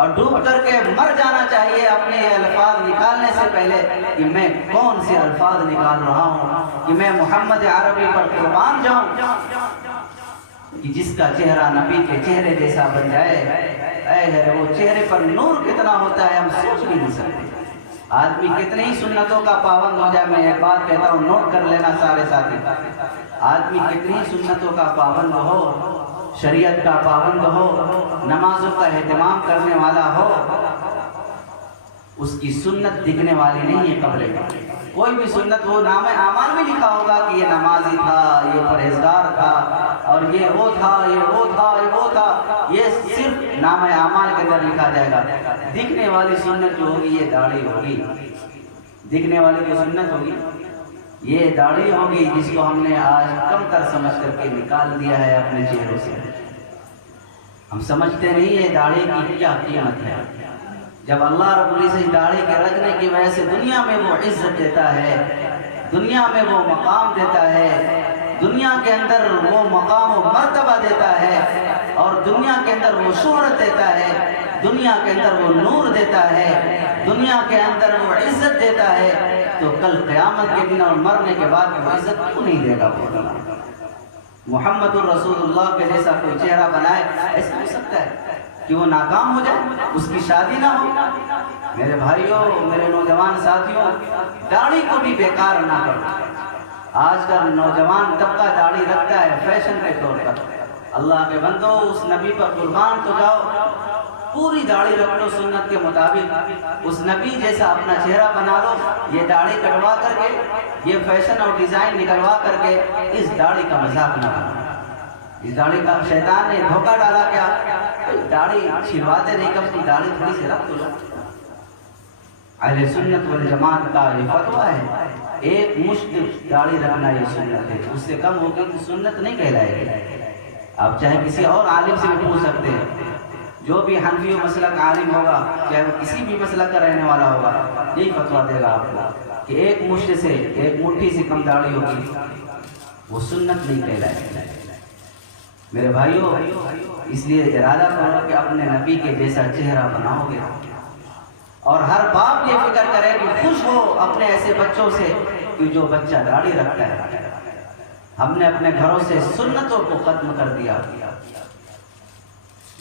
اور ڈوب کر کے مر جانا چاہیے اپنے الفاظ نکالنے سے پہلے کہ میں کون سے الفاظ نکال رہا ہوں، کہ میں محمد عربی پر قربان جاؤں کہ جس کا چہرہ نبی کے چہرے جیسا بن جائے۔ اے وہ چہرے پر نور کتنا ہوتا ہے ہم سوچ بھی نہیں سکتے۔ آدمی کتنی ہی سنتوں کا پابند ہو جائے، میں ایک بات کہتا ہوں نوٹ کر لینا سارے ساتھی، آدمی کتنی ہی سنتوں کا پابند ہو، شریعت کا پابند ہو، نمازوں کا اہتمام کرنے والا ہو، اس کی سنت دکھنے والی نہیں ہے قبر میں۔ کوئی بھی سنت وہ نام اعمال میں لکھا ہوگا کہ یہ نمازی تھا، یہ پرہیزگار تھا، اور یہ وہ تھا، یہ وہ تھا، یہ وہ تھا، یہ صرف نام اعمال کے اندر لکھا جائے گا۔ دکھنے والی سنت جو ہوگی یہ داڑھی ہوگی، دکھنے والی جو سنت ہوگی یہ داڑھی ہوگی، جس کو ہم نے آج کم تر سمجھ کر کے نکال دیا ہے اپنے چہروں سے۔ ہم سمجھتے نہیں ہے داڑھی کی کیا قیمت ہے۔ جب اللہ رب العزت داڑھی کے رکھنے کی وجہ سے دنیا میں وہ عزت دیتا ہے، دنیا میں وہ مقام دیتا ہے، دنیا کے اندر وہ مقام و مرتبہ دیتا ہے، اور دنیا کے اندر وہ شہرت دیتا ہے، دنیا کے اندر وہ نور دیتا ہے، دنیا کے اندر وہ عزت دیتا ہے، تو کل قیامت کے دن اور مرنے کے بعد وہ عزت کیوں نہیں دے گا؟ محمد الرسول اللہ کے جیسا کوئی چہرہ بنائے، ایسا ہو سکتا ہے کہ وہ ناکام ہو جائے، اس کی شادی نہ ہو؟ میرے بھائیوں، میرے نوجوان ساتھیوں، داڑھی کو بھی بیکار نہ کرو۔ آج کل نوجوان طبقہ داڑھی رکھتا ہے فیشن کے طور پر۔ اللہ کے بندو، اس نبی پر قربان تو جاؤ، پوری داڑھی رکھ لو سنت کے مطابق، اس نبی جیسا اپنا چہرہ بنا لو۔ یہ داڑھی کٹوا کر کے، یہ فیشن اور ڈیزائن نکلوا کر کے اس داڑھی کا مذاق نہ کرو۔ اس داڑھی کا شیطان نے دھوکہ ڈالا کیا؟ داڑھی چھلواتے نہیں، کب کی داڑھی تھوڑی سی رکھ دو۔ اہل سنت والجماعت کا یہ فتویٰ ہے، ایک مشت داڑھی رکھنا یہ سنت ہے، اس سے کم ہوگی تو سنت نہیں کہلائے گی۔ آپ چاہے کسی اور عالم سے بھی پوچھ سکتے ہیں، جو بھی حنفی و مسلک عالم ہوگا، چاہے وہ کسی بھی مسلک کا رہنے والا ہوگا، یہی فتویٰ دے گا آپ کو کہ ایک مشت سے، ایک مٹھی سے کم داڑھی ہوگی وہ سنت نہیں کہلائے گی۔ میرے بھائیوں، اس لیے ارادہ کرو کہ اپنے نبی کے جیسا چہرہ بناؤ گے، اور ہر باپ یہ فکر کرے کہ خوش ہو اپنے ایسے بچوں سے کہ جو بچہ داڑھی رکھتا ہے۔ ہم نے اپنے گھروں سے سنتوں کو ختم کر دیا،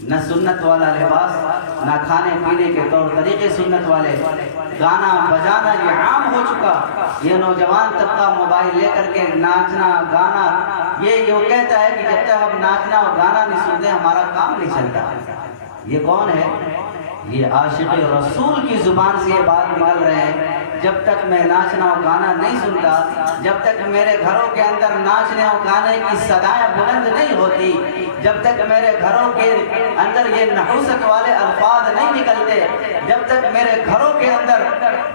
نہ سنت والا لباس، نہ کھانے پینے کے طور طریقے سنت والے، گانا بجانا یہ عام ہو چکا۔ یہ نوجوان طبقہ موبائل لے کر کے ناچنا گانا، یہ کہتا ہے کہ جب تک ہم ناچنا اور گانا نہیں سنتے ہمارا کام نہیں چلتا۔ یہ کون ہے؟ یہ عاشق رسول کی زبان سے یہ بات نکل رہے ہیں، جب تک میں ناچنا اور گانا نہیں سنتا، جب تک میرے گھروں کے اندر ناچنے اور گانے کی صدائیں بلند نہیں ہوتی، جب تک میرے گھروں کے اندر یہ نحوست والے الفاظ نہیں نکلتے، جب تک میرے گھروں کے اندر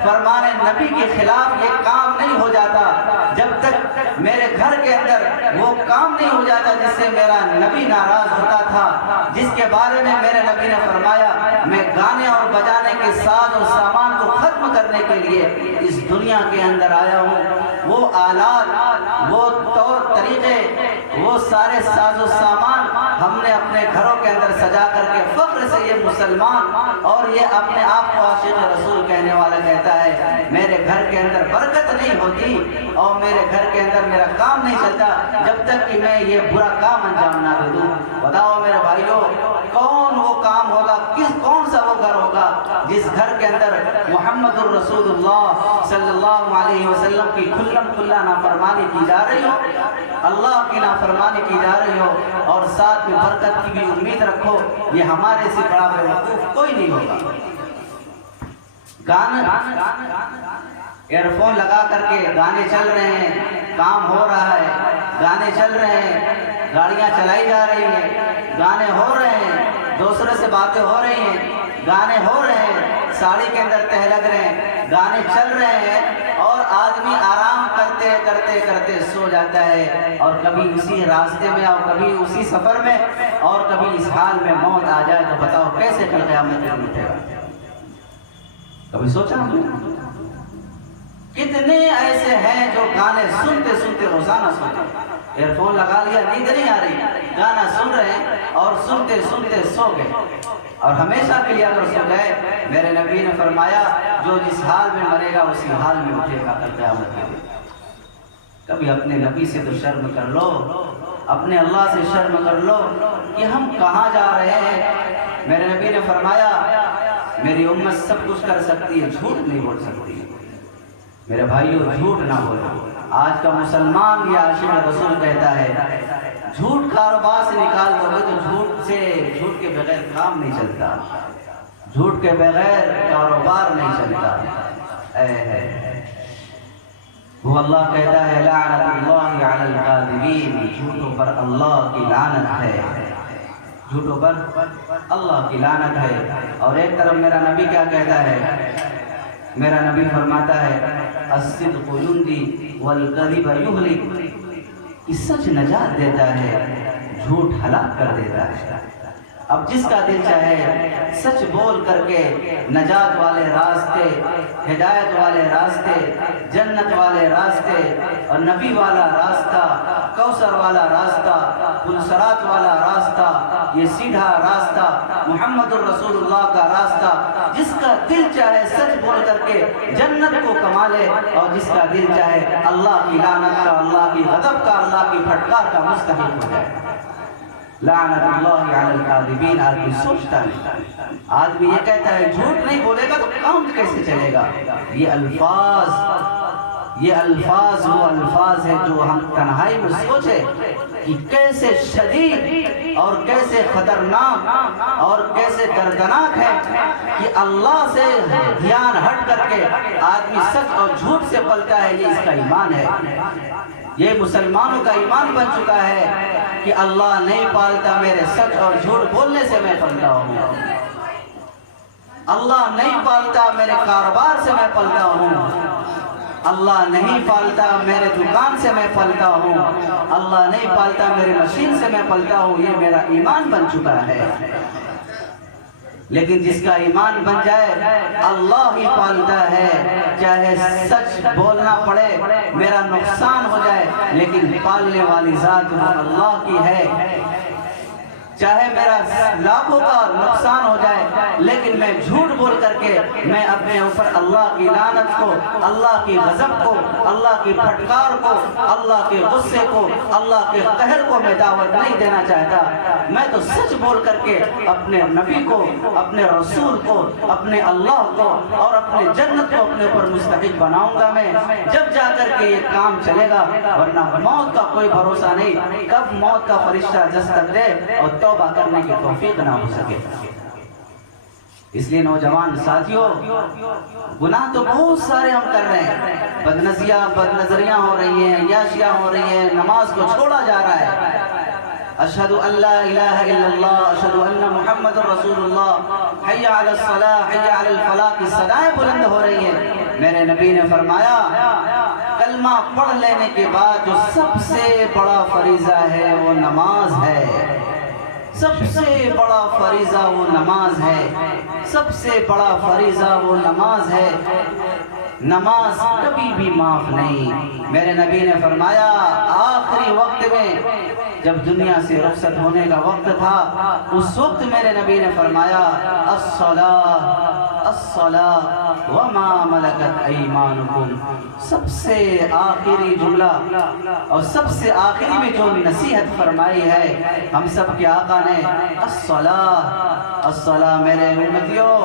فرمان نبی کے خلاف یہ کام نہیں ہو جاتا، جب تک میرے گھر کے اندر وہ کام نہیں ہو جاتا جس سے میرا نبی ناراض ہوتا تھا، جس کے بارے میں میرے نبی نے فرمایا میں گانے اور بجانے کے ساز اور سامان کو ختم کرنے کے لیے اس دنیا کے اندر آیا ہوں، وہ آلات، وہ طور طریقے، وہ سارے ساز و سامان ہم نے اپنے گھروں کے اندر سجا کر کے فخر سے یہ مسلمان اور یہ اپنے آپ کو عاشق رسول کہنے والا کہتا ہے میرے گھر کے اندر برکت نہیں ہوتی اور میرے گھر کے اندر میرا کام نہیں چلتا جب تک کہ میں یہ برا کام انجام نہ دے دوں۔ بتاؤ میرے بھائیوں، کون وہ کام ہوگا، کون سا وہ گھر ہوگا جس گھر کے اندر محمد الرسول اللہ صلی اللہ علیہ وسلم کی کھلم کھلا نافرمانی کی جا رہی ہو، اللہ کی نافرمانی کی جا رہی ہو، اور ساتھ میں برکت کی بھی امید رکھو۔ یہ ہمارے سے بڑا بے وقوف کوئی نہیں ہوگا۔ گانا، ایئر فون لگا کر کے گانے چل رہے ہیں، کام ہو رہا ہے، گانے چل رہے ہیں، گاڑیاں چلائی جا رہی ہیں، گانے ہو رہے ہیں، دوسرے سے باتیں ہو رہی ہیں، گانے ہو رہے ہیں، ساڑی کے اندر تہ لگ رہے ہیں، گانے چل رہے ہیں، اور آدمی آرام کرتے کرتے کرتے سو جاتا ہے، اور کبھی اسی راستے میں اور کبھی اسی سفر میں اور کبھی اس حال میں موت آ جائے تو بتاؤ کیسے کل قیامت میں اٹھے گا؟ کبھی سوچا ہم نے؟ کتنے ایسے ہیں جو گانے سنتے سنتے روزانہ سوتے ہیں، ایئر فون لگا لیا، نیند نہیں آ رہی، گانا سن رہے ہیں اور سنتے سنتے سو گئے اور ہمیشہ کے لیے اگر سو گئے، میرے نبی نے فرمایا جو جس حال میں مرے گا اسی حال میں اٹھے گا کل قیامت کے دن۔ کبھی اپنے نبی سے تو شرم کر لو، اپنے اللہ سے شرم کر لو کہ ہم کہاں جا رہے ہیں۔ میرے نبی نے فرمایا میری امت سب کچھ کر سکتی ہے، جھوٹ نہیں بول سکتی۔ میرے بھائیو جھوٹ نہ بولو۔ آج کا مسلمان یا عاشق رسول کہتا ہے جھوٹ کاروبار سے نکال دو گے تو جھوٹ کے بغیر کام نہیں چلتا، جھوٹ کے بغیر کاروبار نہیں چلتا۔ وہ اللہ کہتا ہے لعنت اللہ علی الکاذبین، جھوٹوں پر اللہ کی لعنت ہے، جھوٹوں پر اللہ کی لعنت ہے۔ اور ایک طرف میرا نبی کیا کہتا ہے؟ میرا نبی فرماتا ہے الصدق ینجی والکذب یہلک، کہ سچ نجات دیتا ہے، جھوٹ ہلاک کر دیتا ہے۔ اب جس کا دل چاہے سچ بول کر کے نجات والے راستے، ہدایت والے راستے، جنت والے راستے اور نبی والا راستہ، کوثر والا راستہ، پلسرات والا راستہ، یہ سیدھا راستہ محمد الرسول اللہ کا راستہ، جس کا دل چاہے سچ بول کر کے جنت کو کما لے اور جس کا دل چاہے اللہ کی لعنت کا، اللہ کی غضب کا، اللہ کی پھٹکار کا مستحق ہو جائے۔ لعنت اللہ علی الکاذبین، آدمی سوچتا نہیں، آدمی یہ کہتا ہے جھوٹ نہیں بولے گا تو کام کیسے چلے گا۔ یہ الفاظ وہ الفاظ ہیں جو ہم تنہائی میں سوچے کہ کیسے شدید اور کیسے خطرناک اور کیسے دردناک ہے کہ اللہ سے دھیان ہٹ کر کے آدمی سچ اور جھوٹ سے پلتا ہے۔ یہ اس کا ایمان ہے، یہ مسلمانوں کا ایمان بن چکا ہے کہ اللہ نہیں پالتا میرے سچ اور جھوٹ بولنے سے میں پلتا ہوں، اللہ نہیں پالتا میرے کاروبار سے میں پلتا ہوں، اللہ نہیں پالتا میرے دکان سے میں پلتا ہوں، اللہ نہیں پالتا میری مشین سے میں پلتا ہوں۔ یہ میرا ایمان بن چکا ہے۔ لیکن جس کا ایمان بن جائے اللہ ہی پالتا ہے، چاہے سچ بولنا پڑے، میرا نقصان ہو جائے، لیکن پالنے والی ذات وہ اللہ کی ہے۔ چاہے میرا لاکھوں کا نقصان ہو جائے لیکن میں جھوٹ بول کر کے میں اپنے اوپر اللہ کی لعنت کو، اللہ کی غضب کو، اللہ کی پھٹکار کو، اللہ کے غصے کو، اللہ کے قہر کو میں دعوت نہیں دینا چاہتا۔ میں تو سچ بول کر کے اپنے نبی کو، اپنے رسول کو، اپنے اللہ کو اور اپنے جنت کو اپنے اوپر مستحق بناؤں گا میں، جب جا کر کے یہ کام چلے گا، ورنہ موت کا کوئی بھروسہ نہیں، کب موت کا فرشتہ دستک دے اور توبہ کرنے کی توفیق نہ ہو سکے۔ اس لیے نوجوان ساتھیوں، گناہ تو بہت سارے ہم کر رہے ہیں، بدنظریاں ہو رہی ہیں، عیاشیاں ہو رہی ہیں، نماز کو چھوڑا جا رہا ہے۔ اشہد ان لا الہ الا اللہ، اشہد ان محمد رسول اللہ، حی علی الصلاۃ، حی علی الفلاح کی صدائیں بلند ہو رہی ہیں۔ میرے نبی نے فرمایا کلمہ پڑھ لینے کے بعد جو سب سے بڑا فریضہ ہے وہ نماز ہے، سب سے بڑا فریضہ وہ نماز ہے، سب سے بڑا فریضہ وہ نماز ہے۔ نماز کبھی بھی معاف نہیں۔ میرے نبی نے فرمایا آخری وقت میں جب دنیا سے رخصت ہونے کا وقت تھا، اس وقت میرے نبی نے فرمایا الصلاۃ الصلاۃ وما ملکت ایمانکم، سب سے آخری جملہ اور سب سے آخری میں جو نصیحت فرمائی ہے ہم سب کے آقا نے، الصلاۃ الصلاۃ۔ میرے امتیوں،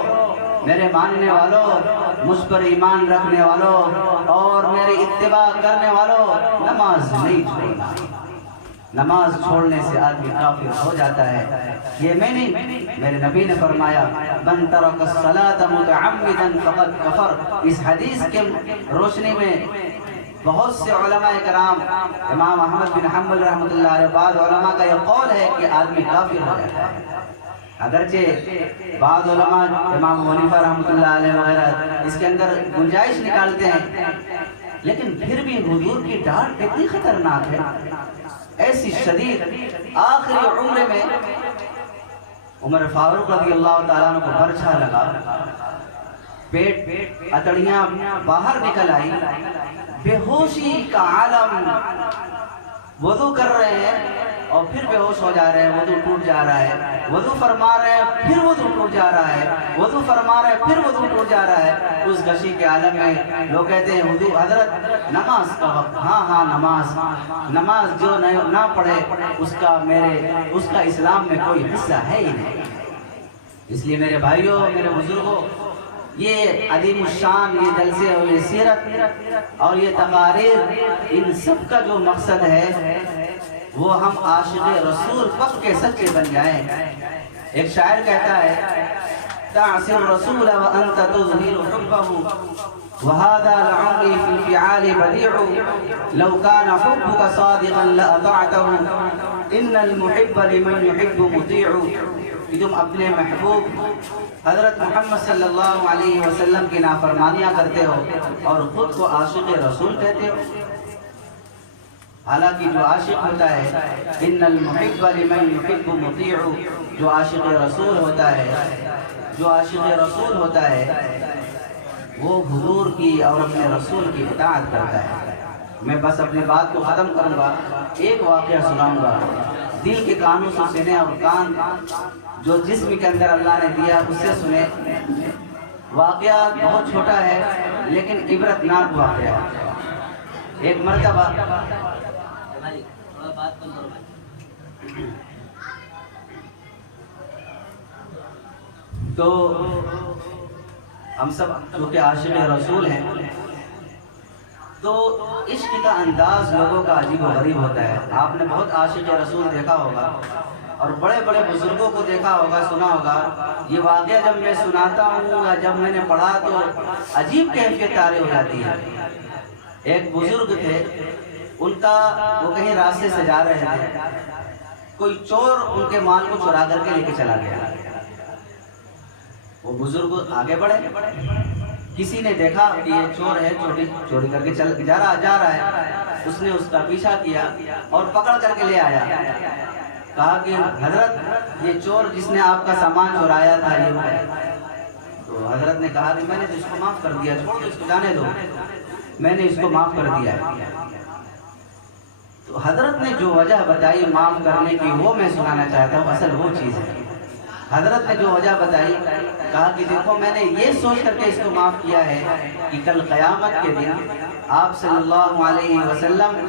میرے ماننے والوں، مجھ پر ایمان رکھنے والوں اور میری اتباع کرنے والوں، نماز نہیں چھوڑنا۔ نماز چھوڑنے سے آدمی کافر ہو جاتا ہے۔ یہ میں نہیں، میرے نبی نے فرمایا من ترک الصلاۃ متعمدا فقد کفر۔ اس حدیث کے روشنی میں بہت سے علماء کرام، امام احمد بن حنبل رحمۃ اللہ علیہ، بعض علماء کا یہ قول ہے کہ آدمی کافر ہو جاتا ہے۔ اگرچہ بعض علماء، امام حنیفہ رحمۃ اللہ علیہ وغیرہ، اس کے اندر گنجائش نکالتے ہیں، لیکن پھر بھی حضور کی ڈانٹ کتنی خطرناک ہے، ایسی شدید۔ آخری عمر میں عمر فاروق رضی اللہ تعالیٰ عنہ کو برچھا لگا، پیٹ اتڑیاں باہر نکل آئی، بے ہوشی کا عالم، وضو کر رہے ہیں اور پھر بے ہوش ہو جا رہے ہیں، وضو ٹوٹ جا رہا ہے، وضو فرما رہے ہیں پھر وضو ٹوٹ جا رہا ہے، وضو فرما رہے ہیں پھر وضو ٹوٹ جا رہا ہے۔ اس غشی کے عالم میں لوگ کہتے ہیں وضو حضرت نماز کا وقت، ہاں نماز جو نہ پڑھے اس کا اسلام میں کوئی حصہ ہے ہی نہیں۔ اس لیے میرے بھائیوں، میرے بزرگوں، یہ عظیم الشان یہ جلسے اور یہ سیرت اور یہ تقاریر، ان سب کا جو مقصد ہے وہ ہم عاشق رسول پک کے سچے بن جائیں۔ ایک شاعر کہتا ہے تعصي الرسول وأنت تظهر حبه وهذا لعمري في الفعال بديع لو كان حبك صادقا لأطعته إن المحب لمن يحب مطيع۔ کہ تم اپنے محبوب حضرت محمد صلی اللہ علیہ وسلم کی نافرمانیاں کرتے ہو اور خود کو عاشق رسول کہتے ہو۔ حالانکہ جو عاشق ہوتا ہے ان المحب لمن يحب مطیع، جو عاشق رسول ہوتا ہے وہ حضور کی اور اپنے رسول کی اطاعت کرتا ہے۔ میں بس اپنی بات کو ختم کروں گا، ایک واقعہ سناؤں گا۔ دل کے کانوں سے سنے اور کان جو جسم کے اندر اللہ نے دیا اس سے سنے۔ واقعہ بہت چھوٹا ہے لیکن عبرتناک واقعہ ہے۔ ایک مرتبہ تو ہم سب کیونکہ عاشق رسول ہیں تو عشق کا انداز لوگوں کا عجیب و غریب ہوتا ہے۔ آپ نے بہت عاشق رسول دیکھا ہوگا اور بڑے بڑے بزرگوں کو دیکھا ہوگا، سنا ہوگا۔ یہ واقعہ جب میں سناتا ہوں یا جب میں نے پڑھا تو عجیب کیفیت طاری ہو جاتی ہے۔ ایک بزرگ تھے، ان کا وہ کہیں راستے سے جا رہے تھے، کوئی چور ان کے مال کو چرا کر کے لے کے چلا گیا۔ وہ بزرگ آگے بڑھے، کسی نے دیکھا کہ یہ چور ہے، چوری کر کے جا رہا ہے۔ اس نے اس کا پیچھا کیا اور پکڑ کر کے لے آیا۔ کہا کہ حضرت یہ چور جس نے آپ کا سامان چورایا تھا یہ ہے۔ تو حضرت نے کہا کہ میں نے تو اس کو معاف کر دیا، چھوڑ اس کو جانے دو، میں نے اس کو معاف کر دیا ہے۔ تو حضرت نے جو وجہ بتائی معاف کرنے کی وہ میں سنانا چاہتا ہوں، اصل وہ چیز ہے۔ حضرت نے جو وجہ بتائی، کہا کہ دیکھو میں نے یہ سوچ کر کے اس کو معاف کیا ہے کہ کل قیامت کے دن آپ صلی اللہ علیہ وسلم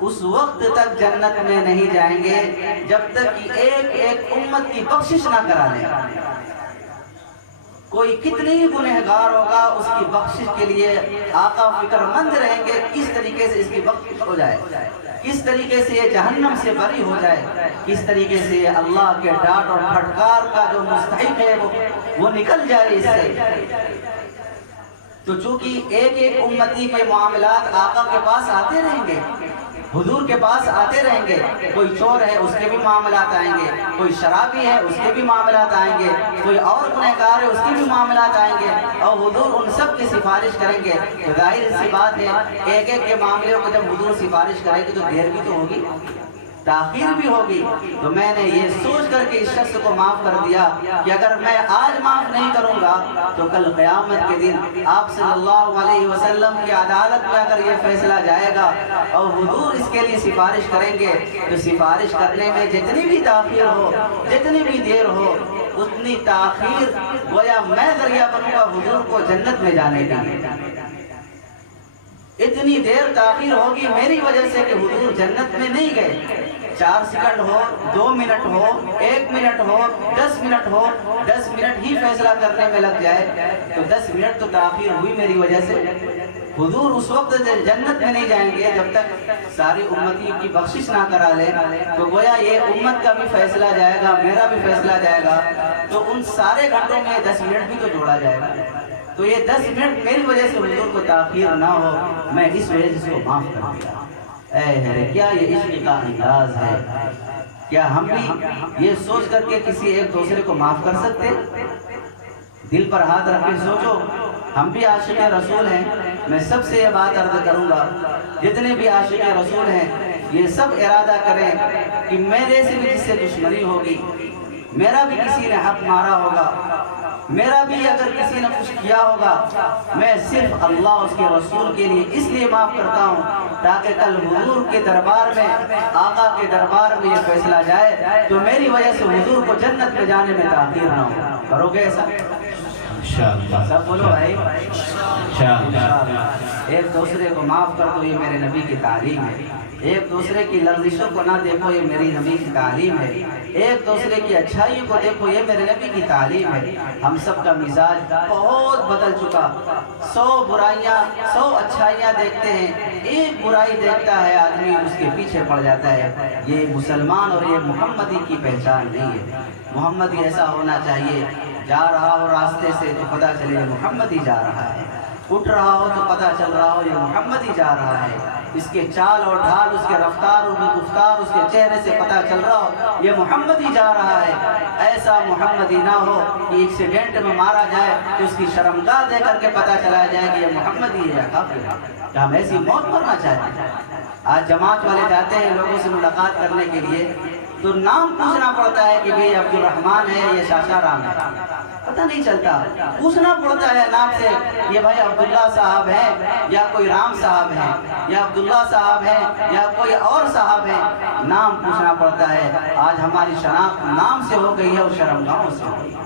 اس وقت تک جنت میں نہیں جائیں گے جب تک کہ ایک ایک امت کی بخشش نہ کرا لیں۔ کوئی کتنی ہی گنہگار ہوگا اس کی بخشش کے لیے آقا فکر مند رہیں گے، کس طریقے سے اس کی بخشش ہو جائے، کس طریقے سے یہ جہنم سے بری ہو جائے، کس طریقے سے اللہ کے ڈانٹ اور پھٹکار کا جو مستحق ہے وہ نکل جائے اس سے۔ تو چونکہ ایک ایک امتی کے معاملات آقا کے پاس آتے رہیں گے، حضور کے پاس آتے رہیں گے، کوئی چور ہے اس کے بھی معاملات آئیں گے، کوئی شرابی ہے اس کے بھی معاملات آئیں گے، کوئی اور گنہگار ہے اس کے بھی معاملات آئیں گے، اور حضور ان سب کی سفارش کریں گے۔ تو ظاہر سی بات ہے ایک ایک کے معاملے کو جب حضور سفارش کریں گے تو دیر بھی تو ہوگی، تاخیر بھی ہوگی۔ تو میں نے یہ سوچ کر کے اس شخص کو معاف کر دیا کہ اگر میں آج معاف نہیں کروں گا تو کل قیامت کے دن آپ صلی اللہ علیہ وسلم کی عدالت میں اگر یہ فیصلہ جائے گا اور حضور اس کے لیے سفارش کریں گے تو سفارش کرنے میں جتنی بھی تاخیر ہو، جتنی بھی دیر ہو، اتنی تاخیر گویا میں ذریعہ بنوں گا حضور کو جنت میں جانے کی۔ اتنی دیر تاخیر ہوگی میری وجہ سے کہ حضور جنت میں نہیں گئے۔ 4 سیکنڈ ہو، 2 منٹ ہو، 1 منٹ ہو، 10 منٹ ہو، 10 منٹ ہی فیصلہ کرنے میں لگ جائے تو 10 منٹ تو تاخیر ہوئی میری وجہ سے۔ حضور اس وقت جنت میں نہیں جائیں گے جب تک ساری امتی کی بخشش نہ کرا لے، تو گویا یہ امت کا بھی فیصلہ جائے گا، میرا بھی فیصلہ جائے گا، تو ان سارے گھنٹوں میں 10 منٹ بھی تو جوڑا جائے گا۔ تو یہ 10 منٹ میری وجہ سے حضور کو تاخیر نہ ہو، میں اس وجہ سے اس کو معاف کر دیا۔ اے کیا یہ عشق کا انداز ہے؟ کیا ہم بھی یہ سوچ کر کے کسی ایک دوسرے کو معاف کر سکتے؟ دل پر ہاتھ رکھ کے سوچو، ہم بھی عاشق رسول ہیں۔ میں سب سے یہ بات عرض کروں گا، جتنے بھی عاشق رسول ہیں یہ سب ارادہ کریں کہ میرے سے بھی جس سے دشمنی ہوگی، میرا بھی کسی نے حق مارا ہوگا، میرا بھی اگر کسی نے کچھ کیا ہوگا میں صرف اللہ اس کے رسول کے لیے اس لیے معاف کرتا ہوں تاکہ کل حضور کے دربار میں آقا کے دربار میں یہ فیصلہ جائے تو میری وجہ سے حضور کو جنت میں جانے میں تاخیر نہ ہو. کرو گے ایسا؟ انشاءاللہ. سب بولو بھائی انشاءاللہ. ایک دوسرے کو معاف کر دو، یہ میرے نبی کی تعلیم ہے. ایک دوسرے کی لغزشوں کو نہ دیکھو، یہ میری نبی کی تعلیم ہے. ایک دوسرے کی اچھائیوں کو دیکھو، یہ میرے نبی کی تعلیم ہے. ہم سب کا مزاج بہت بدل چکا. 100 برائیاں 100 اچھائیاں دیکھتے ہیں، ایک برائی دیکھتا ہے آدمی اس کے پیچھے پڑ جاتا ہے. یہ مسلمان اور یہ محمدی کی پہچان نہیں ہے. محمدی ایسا ہونا چاہیے جا رہا ہو راستے سے تو پتہ چلے یہ محمدی جا رہا ہے، اٹھ رہا ہو تو پتہ چل رہا ہو یہ محمدی جا رہا ہے. اس کے چال اور ڈھال، اس کے رفتار اور گفتار، اس کے چہرے سے پتہ چل رہا ہو یہ محمدی جا رہا ہے. ایسا محمدی نہ ہو کہ ایکسیڈنٹ میں مارا جائے تو اس کی شرمگاہ دے کر کے پتہ چلا جائے کہ یہ محمدی ہے یا کافر ہے. کیا ہم ایسی موت مرنا چاہتے ہیں؟ آج جماعت والے جاتے ہیں لوگوں سے ملاقات کرنے کے لیے تو نام پوچھنا پڑتا ہے کہ بھئی عبد الرحمن ہے یا شاشا رام ہے، پتہ نہیں چلتا. پوچھنا پڑتا ہے نام سے، یہ بھائی عبداللہ صاحب ہے یا کوئی رام صاحب ہے یا عبداللہ صاحب ہے یا کوئی اور صاحب ہے. نام پوچھنا پڑتا ہے. آج ہماری شناخت نام سے ہو گئی ہے اور شرمگاہوں سے ہو گئی ہے.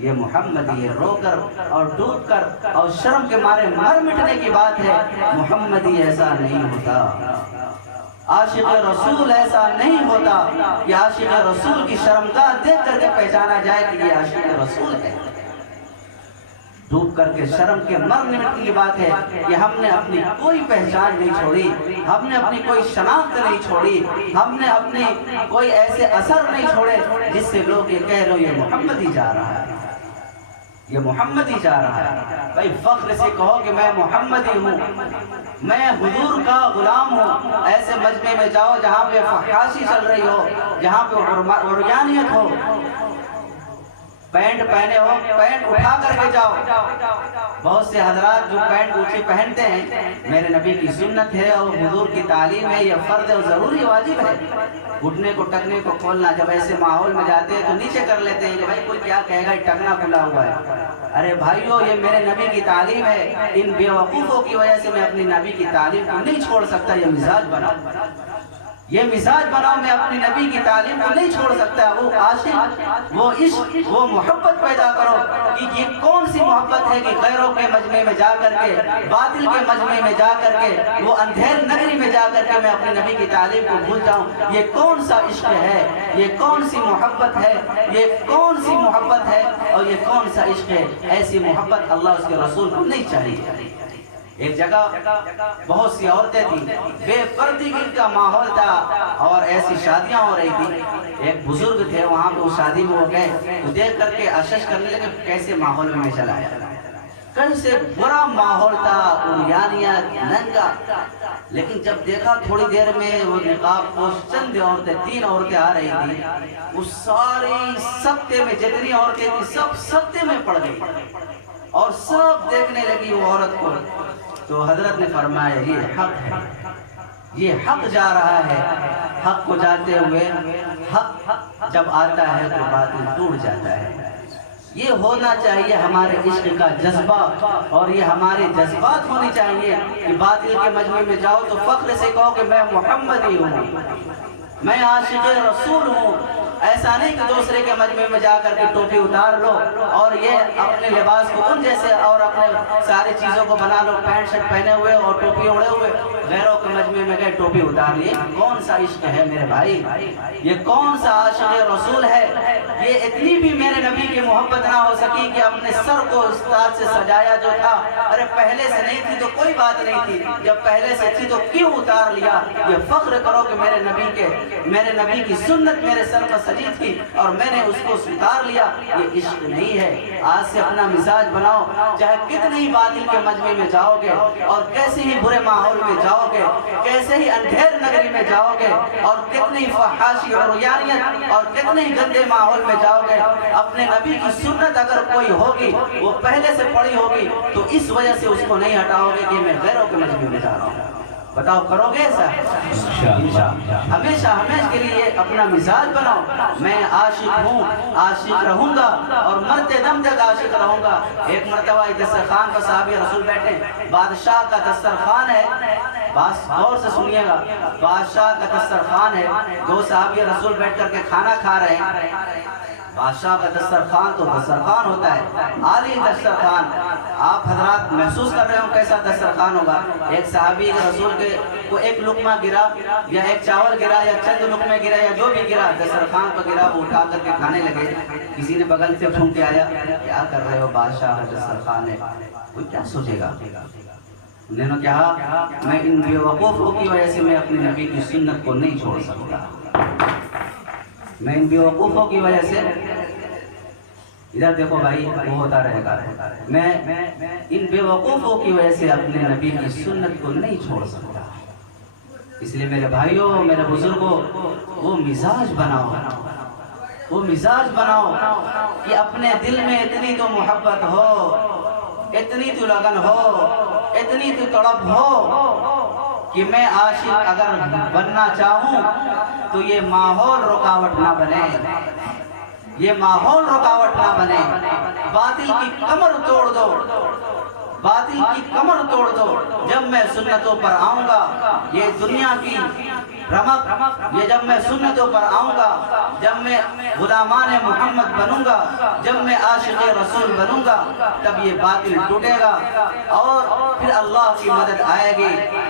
یہ محمدی ہے، رو کر اور ڈوب کر اور شرم کے مارے مر مٹنے کی بات ہے. محمدی ایسا نہیں ہوتا. عاشق رسول ایسا نہیں ہوتا کہ عاشق رسول کی شرمگاہ دیکھ کر کے پہچانا جائے کہ یہ عاشق رسول ہے. ڈوب کر کے شرم کے مرنے کی بات ہے کہ ہم نے اپنی کوئی پہچان نہیں چھوڑی، ہم نے اپنی کوئی شناخت نہیں چھوڑی، ہم نے اپنی کوئی ایسے اثر نہیں چھوڑے جس سے لوگ یہ کہہ لو یہ محمدی جا رہا ہے، یہ محمدی جا رہا ہے. بھائی فخر سے کہو کہ میں محمدی ہوں، میں حضور کا غلام ہوں. ایسے مجمع میں جاؤ جہاں پہ فحاشی چل رہی ہو، جہاں پہ عریانیت ہو، پینٹ پہنے ہو پینٹ اٹھا کر کے جاؤ. بہت سے حضرات جو پینٹ اونچی پہنتے ہیں، میرے نبی کی سنت ہے اور حضور کی تعلیم ہے، یہ فرض اور ضروری واجب ہے. گھٹنے کو ٹکنے کو کھولنا، جب ایسے ماحول میں جاتے ہیں تو نیچے کر لیتے ہیں کہ بھائی کوئی کیا کہے گا ٹکنا کھلا ہوا ہے. ارے بھائیو یہ میرے نبی کی تعلیم ہے. ان بے وقوفوں کی وجہ سے میں اپنی نبی کی تعلیم کو نہیں چھوڑ سکتا. یہ مزاج بناؤ، یہ مزاج بناؤ، میں اپنی نبی کی تعلیم کو نہیں چھوڑ سکتا. وہ عاشق، وہ عشق، وہ محبت پیدا کرو. یہ کون سی محبت ہے کہ غیروں کے مجمع میں جا کر کے، باطل کے مجمع میں جا کر کے، وہ اندھیر نگری میں جا کر کے میں اپنے نبی کی تعلیم کو بھول جاؤں؟ یہ کون سا عشق ہے؟ یہ کون سی محبت ہے؟ یہ کون سی محبت ہے اور یہ کون سا عشق ہے؟ ایسی محبت اللہ اس کے رسول کو نہیں چاہیے. ایک جگہ بہت سی عورتیں تھیں، بے پردگی کا ماحول تھا اور ایسی شادیاں ہو رہی تھی. ایک بزرگ تھے وہاں پہ، اس شادی میں وہ گئے تو دیکھ کر کے اشش کرنے لگے کیسے ماحول میں چلا ہے، کیسے برا ماحول تھا، عریانیت، ننگا. لیکن جب دیکھا تھوڑی دیر میں وہ نقاب پوش چند عورتیں، 3 عورتیں آ رہی تھی، اس ساری سکتے میں جتنی عورتیں تھیں سب سکتے میں پڑ گئی اور سب دیکھنے لگی وہ عورت کو. تو حضرت نے فرمایا یہ حق ہے، یہ حق جا رہا ہے. حق کو جاتے ہوئے حق جب آتا ہے تو باطل ٹوٹ جاتا ہے. یہ ہونا چاہیے ہمارے عشق کا جذبہ اور یہ ہمارے جذبات ہونی چاہیے کہ باطل کے مجمع میں جاؤ تو فخر سے کہو کہ میں محمدی ہوں، میں عاشق رسول ہوں. ایسا نہیں کہ دوسرے کے مجمع میں جا کر کے ٹوپی اتار لو اور یہ اپنے لباس کو ان جیسے اور اپنے ساری چیزوں کو بنا لو، پینٹ شرٹ پہنے ہوئے اور ٹوپی اوڑے ہوئے، غیروں کے مجمع میں گئے ٹوپی اتار لیے. کون سا عشق ہے میرے بھائی؟ یہ کون سا عاشق رسول ہے؟ یہ اتنی بھی میرے نبی کی محبت نہ ہو سکی کہ اپنے سر کو استاد سے سجایا جو تھا. ارے پہلے سے نہیں تھی تو کوئی بات نہیں تھی، جب پہلے سے تھی تو کیوں اتار لیا؟ یہ فخر کرو کہ میرے نبی کی سنت میرے سر پر سجی تھی اور میں نے اس کو اتار لیا. یہ عشق نہیں ہے. آج سے اپنا مزاج بناؤ، چاہے کتنی ہی باطل کے مجمع میں جاؤ گے اور کیسے ہی برے ماحول میں جاؤ گے، کیسے ہی اندھیر نگری میں جاؤ گے اور کتنی فحاشی اور عریانیت اور کتنے ہی گندے ماحول میں جاؤ گے، اپنے نبی کی سنت اگر کوئی ہوگی وہ پہلے سے پڑی ہوگی تو اس وجہ سے اس کو نہیں ہٹاؤ گے کہ میں غیروں کے مجمع میں جا رہا ہوں. بتاؤ کرو گے ایسا؟ انشاءاللہ۔ ہمیشہ ہمیشہ کے لیے اپنا مزاج بناؤ، میں عاشق ہوں، عاشق رہوں گا اور مرتے دم تک عاشق رہوں گا۔ ایک مرتبہ دسترخوان پر صحابی رسول بیٹھے، بادشاہ کا دسترخوان ہے، بس غور سے سنیے گا، بادشاہ کا دسترخوان ہے، دو صحابی رسول بیٹھ کر کے کھانا کھا رہے ہیں۔ بادشاہ کا دسترخوان تو دسترخوان ہوتا ہے، عالی دسترخوان، آپ حضرات محسوس کر رہے ہو کیسا دسترخوان ہوگا۔ ایک صحابی رسول کے کو ایک لقمہ گرا یا ایک چاول گرا یا چند لقمے گرا یا جو بھی گرا دسترخوان پر گرا، وہ اٹھا کر کے کھانے لگے۔ کسی نے بغل سے پھونک کے آیا، کیا کر رہے ہو، بادشاہ کا دسترخوان ہے، وہ کیا سوچے گا؟ انہوں نے کہا میں ان بیوقوفوں کی وجہ سے میں اپنے نبی کی سنت کو نہیں چھوڑ سکتا، میں ان بیوقوفوں کی وجہ سے، ادھر دیکھو بھائی وہ ہوتا رہے گا، میں ان بیوقوفوں کی وجہ سے اپنے نبی کی سنت کو نہیں چھوڑ سکتا۔ اس لیے میرے بھائیوں، میرے بزرگوں، وہ مزاج بناؤ، وہ مزاج بناؤ کہ اپنے دل میں اتنی تو محبت ہو، اتنی تو لگن ہو، اتنی تو تڑپ ہو کہ میں عاشق اگر بننا چاہوں تو یہ ماحول رکاوٹ نہ بنے، یہ ماحول رکاوٹ نہ بنے۔ باطل کی کمر توڑ دو، باطل کی کمر توڑ دو، جب میں سنتوں پر آؤں گا، یہ دنیا کی رمق، یہ جب میں سنتوں پر آؤں گا، جب میں غلامان محمد بنوں گا، جب میں عاشق رسول بنوں گا، تب یہ باطل ٹوٹے گا اور پھر اللہ کی مدد آئے گی،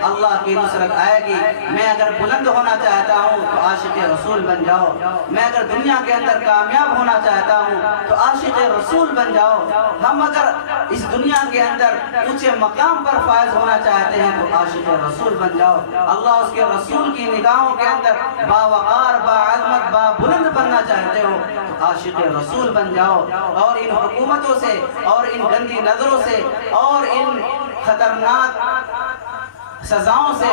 اللہ کی نصرت آئے گی۔ میں اگر بلند ہونا چاہتا ہوں تو عاشق رسول بن جاؤ، میں اگر دنیا کے اندر کامیاب ہونا چاہتا ہوں تو عاشق رسول بن جاؤ۔ ہم اگر اس دنیا کے اندر اونچے مقام پر فائز ہونا چاہتے ہیں تو عاشق رسول بن جاؤ۔ اللہ اس کے رسول کی نگاہوں کے اندر باوقار، باعظمت، بلند بننا چاہتے ہو تو عاشق رسول بن جاؤ، اور ان حکومتوں سے اور ان گندی نظروں سے اور ان خطرناک سزاؤں سے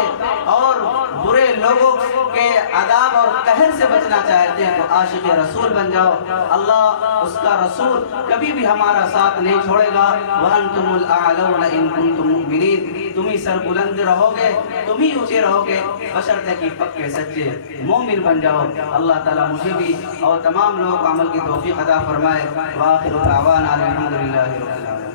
اور برے لوگوں کے عذاب اور قہر سے بچنا چاہتے ہیں تو عاشق رسول بن جاؤ۔ اللہ اس کا رسول کبھی بھی ہمارا ساتھ نہیں چھوڑے گا۔ وَأَنْتُمُ الْأَعْلَوْنَ إِن كُنتُم مُؤْمِنِينَ، تم ہی سر بلند رہو گے، تم ہی اونچے رہو گے بشرطے کہ پکے سچے مومن بن جاؤ۔ اللہ تعالیٰ مجھے بھی اور تمام لوگوں کو عمل کی توفیق عطا فرمائے۔ وآخر دعوانا الحمدللہ رب العالمین۔